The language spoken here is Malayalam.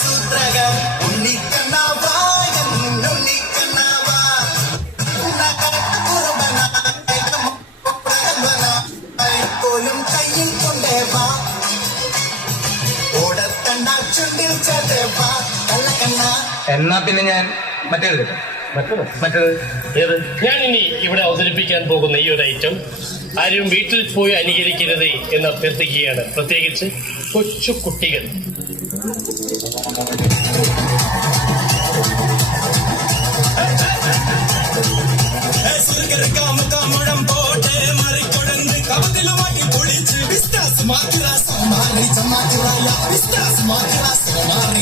സൂത്രകം ഉണ്ണിക്കണ്ണാവാ കോലും കയ്യിൽ കൊണ്ടേവാ ഓടത്തണ്ണ ചുണ്ടിൽ ചേട്ടേവാ കള്ളക്കണ്ണ. എന്നാ പിന്നെ ഞാൻ മറ്റേത് ഏത്? ഞാനിനി ഇവിടെ അവതരിപ്പിക്കാൻ പോകുന്ന ഈ ഒരു ഐറ്റം ആരും വീട്ടിൽ പോയി അനുകരിക്കരുത് എന്ന് അഭ്യർത്ഥിക്കുകയാണ്, പ്രത്യേകിച്ച് കൊച്ചു കുട്ടികൾ. കാമുഴം പോട്ടെ മറിക്കൊടന്ന് കവതിലുമാക്കി പൊളിച്ച് വിസ്താസ് മാറ്റിറ സമാറി ചമാറ്റിറ വിസ്താസ് മാറ്റിറ സമാറി